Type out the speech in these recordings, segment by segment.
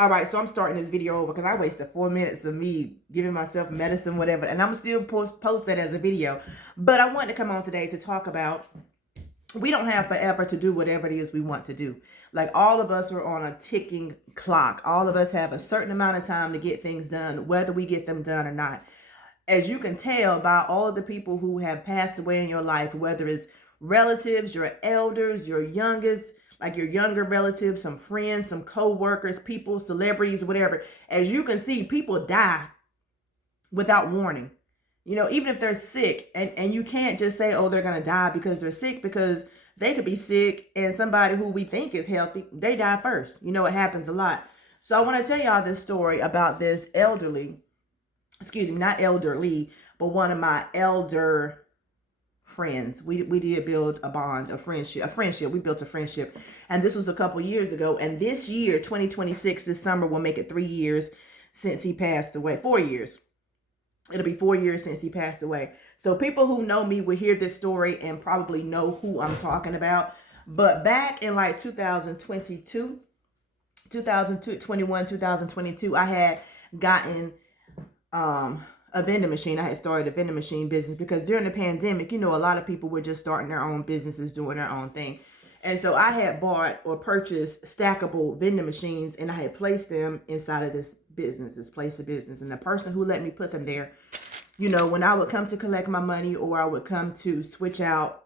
All right, so I'm starting this video over because I wasted 4 minutes of me giving myself medicine, whatever, and I'm still post that as a video. But I wanted to come on today to talk about we don't have forever to do whatever it is we want to do. Like, all of us are on a ticking clock. All of us have a certain amount of time to get things done, whether we get them done or not. As you can tell by all of the people who have passed away in your life, whether it's relatives, your elders, your youngest, like your younger relatives, some friends, some co-workers, people, celebrities, whatever. As you can see, people die without warning. You know, even if they're sick, and you can't just say, oh, they're going to die because they're sick, because they could be sick and somebody who we think is healthy, they die first. You know, it happens a lot. So I want to tell y'all this story about this elderly, excuse me, not elderly, but one of my elder friends. We did build a bond, a friendship. We built a friendship. And this was a couple years ago. And this year, 2026, this summer, will make it 3 years since he passed away. 4 years. It'll be 4 years since he passed away. So people who know me will hear this story and probably know who I'm talking about. But back in like 2022, 2021, 2022, I had gotten a vending machine. I had started a vending machine business because during the pandemic, you know, a lot of people were just starting their own businesses, doing their own thing. And so I had bought or purchased stackable vending machines, and I had placed them inside of this business, this place of business. And the person who let me put them there, you know, when I would come to collect my money, or I would come to switch out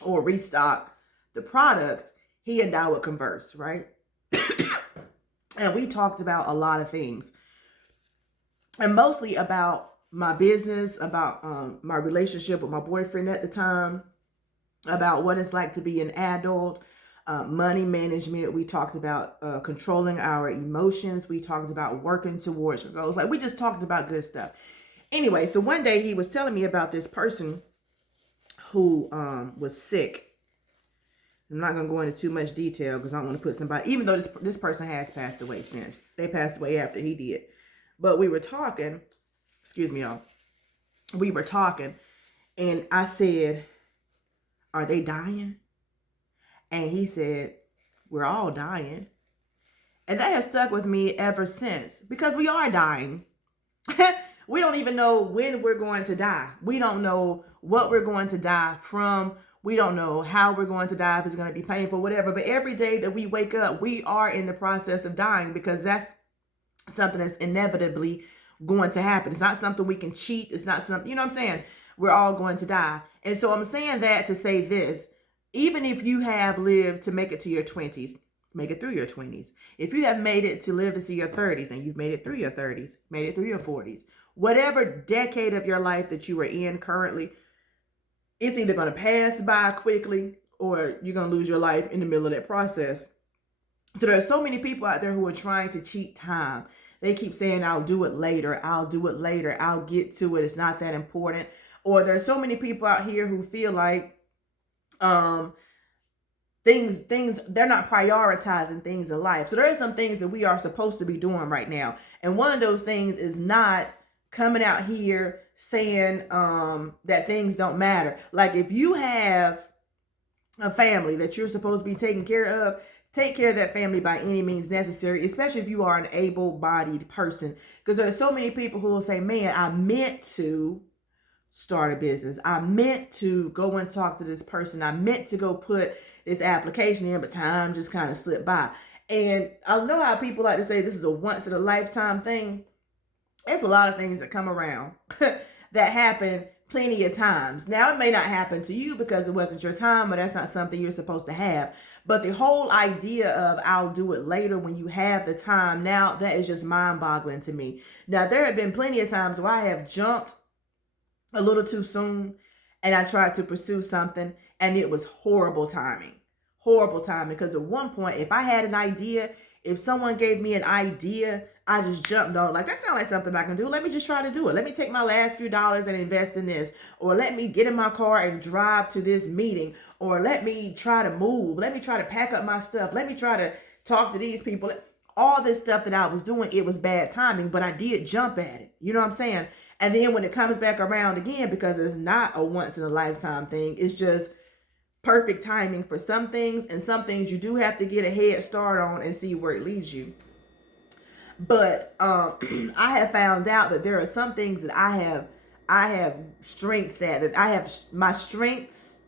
or restock the products, he and I would converse, right? And we talked about a lot of things. And mostly about my business, about my relationship with my boyfriend at the time, about what it's like to be an adult, money management. We talked about controlling our emotions. We talked about working towards goals. Like, we just talked about good stuff. Anyway, so one day he was telling me about this person who was sick. I'm not going to go into too much detail because I don't want to put somebody, even though this person has passed away since. They passed away after he did. But we were talking, excuse me, y'all. We were talking, and I said, are they dying? And he said, we're all dying. And that has stuck with me ever since, because we are dying. We don't even know when we're going to die. We don't know what we're going to die from. We don't know how we're going to die, if it's going to be painful, whatever. But every day that we wake up, we are in the process of dying, because that's something that's inevitably going to happen. It's not something we can cheat. It's not something, you know what I'm saying? We're all going to die. And so I'm saying that to say this: even if you have lived to make it to your 20s, make it through your 20s. If you have made it to live to see your 30s, and you've made it through your 30s, made it through your 40s, whatever decade of your life that you are in currently, it's either going to pass by quickly, or you're going to lose your life in the middle of that process. So there are so many people out there who are trying to cheat time. They keep saying, I'll do it later. I'll do it later. I'll get to it. It's not that important. Or there's so many people out here who feel like things, they're not prioritizing things in life. So there are some things that we are supposed to be doing right now. And one of those things is not coming out here saying that things don't matter. Like, if you have a family that you're supposed to be taking care of, take care of that family by any means necessary, especially if you are an able-bodied person. Because there are so many people who will say, man, I meant to start a business. I meant to go and talk to this person. I meant to go put this application in, but time just kind of slipped by. And I know how people like to say this is a once-in-a-lifetime thing. It's a lot of things that come around that happen plenty of times. Now, it may not happen to you because it wasn't your time, or that's not something you're supposed to have. But the whole idea of I'll do it later when you have the time now, that is just mind-boggling to me. Now, there have been plenty of times where I have jumped a little too soon, and I tried to pursue something, and it was horrible timing. Horrible timing, because at one point, if I had an idea, if someone gave me an idea, I just jumped on, like, that sounds like something I can do. Let me just try to do it. Let me take my last few dollars and invest in this. Or let me get in my car and drive to this meeting. Or let me try to move. Let me try to pack up my stuff. Let me try to talk to these people. All this stuff that I was doing, it was bad timing, but I did jump at it. You know what I'm saying? And then when it comes back around again, because it's not a once in a lifetime thing, it's just perfect timing for some things, and some things you do have to get a head start on and see where it leads you. But I have found out that there are some things that I have strengths at, that I have my strengths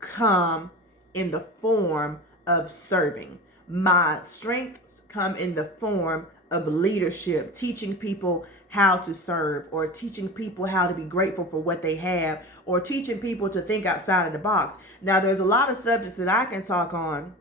come in the form of serving. My strengths come in the form of leadership, teaching people how to serve, or teaching people how to be grateful for what they have, or teaching people to think outside of the box. Now, there's a lot of subjects that I can talk on,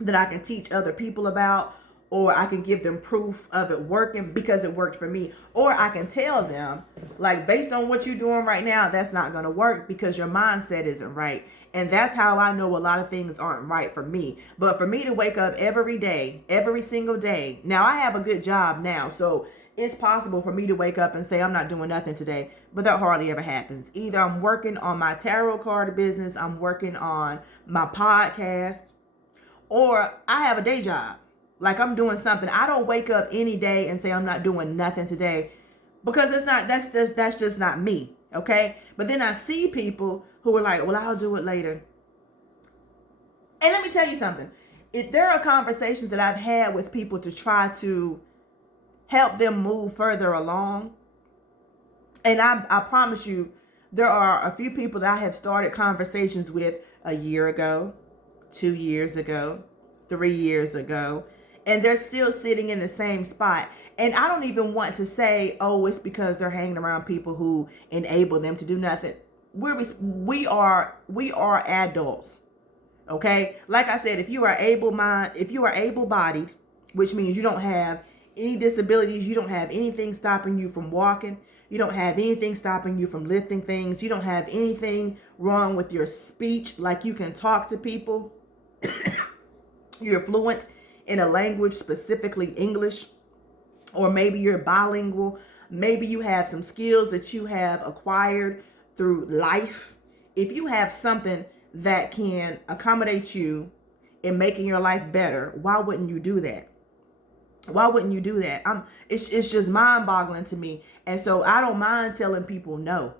that I can teach other people about, or I can give them proof of it working because it worked for me. Or I can tell them, like, based on what you're doing right now, that's not going to work because your mindset isn't right. And that's how I know a lot of things aren't right for me. But for me to wake up every day, every single day. Now, I have a good job now, so it's possible for me to wake up and say, I'm not doing nothing today. But that hardly ever happens. Either I'm working on my tarot card business, I'm working on my podcast, or I have a day job. Like, I'm doing something. I don't wake up any day and say I'm not doing nothing today, because that's just not me. Okay. But then I see people who are like, well, I'll do it later. And let me tell you something. If there are conversations that I've had with people to try to help them move further along, and I promise you, there are a few people that I have started conversations with a year ago, 2 years ago, 3 years ago, and they're still sitting in the same spot. And I don't even want to say, oh, it's because they're hanging around people who enable them to do nothing. We are adults. Okay? Like I said, if you are able-bodied, which means you don't have any disabilities, you don't have anything stopping you from walking, you don't have anything stopping you from lifting things, you don't have anything wrong with your speech, like you can talk to people, you're fluent in a language, specifically English, or maybe you're bilingual, maybe you have some skills that you have acquired through life. If you have something that can accommodate you in making your life better, why wouldn't you do that? Why wouldn't you do that? It's just mind-boggling to me. And so I don't mind telling people no.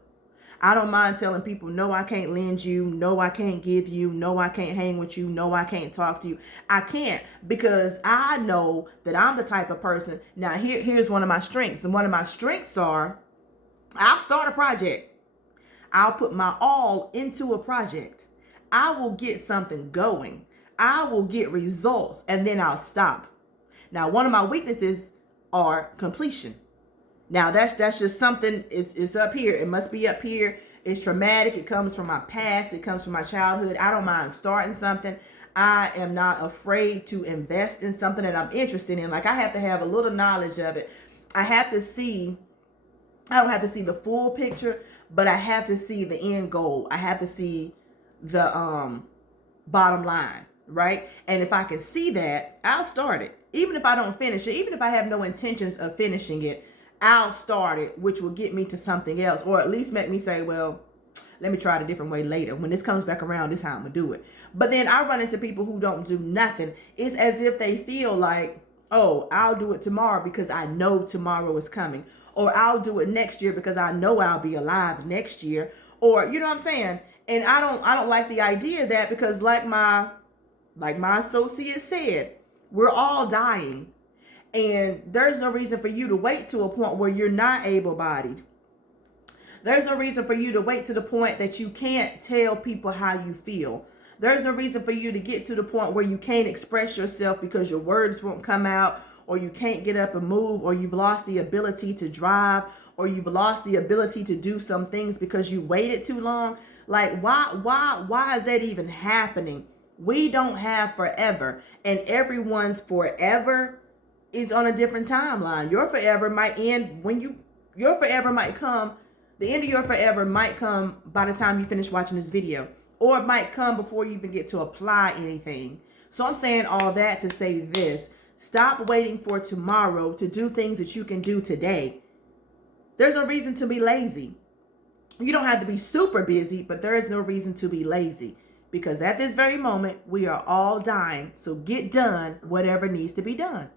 I don't mind telling people, no, I can't lend you. No, I can't give you. No, I can't hang with you. No, I can't talk to you. I can't, because I know that I'm the type of person. Now, here's one of my strengths. And one of my strengths are, I'll start a project. I'll put my all into a project. I will get something going. I will get results, and then I'll stop. Now, one of my weaknesses are completion. Now, that's just something, it's up here. It must be up here. It's traumatic. It comes from my past. It comes from my childhood. I don't mind starting something. I am not afraid to invest in something that I'm interested in. Like, I have to have a little knowledge of it. I don't have to see the full picture, but I have to see the end goal. I have to see the bottom line, right? And if I can see that, I'll start it. Even if I don't finish it, even if I have no intentions of finishing it, I'll start it, which will get me to something else, or at least make me say, well, let me try it a different way later. When this comes back around, this is how I'm going to do it. But then I run into people who don't do nothing. It's as if they feel like, oh, I'll do it tomorrow because I know tomorrow is coming. Or I'll do it next year because I know I'll be alive next year. Or, you know what I'm saying? And I don't like the idea of that, because like my associate said, we're all dying. And there's no reason for you to wait to a point where you're not able-bodied. There's no reason for you to wait to the point that you can't tell people how you feel. There's no reason for you to get to the point where you can't express yourself because your words won't come out, or you can't get up and move, or you've lost the ability to drive, or you've lost the ability to do some things because you waited too long. Like, why is that even happening? We don't have forever, and everyone's forever is on a different timeline. Your forever might end your forever might come, the end of your forever might come by the time you finish watching this video, or it might come before you even get to apply anything. So I'm saying all that to say this: stop waiting for tomorrow to do things that you can do today. There's no reason to be lazy. You don't have to be super busy, but there is no reason to be lazy, because at this very moment, we are all dying. So get done whatever needs to be done.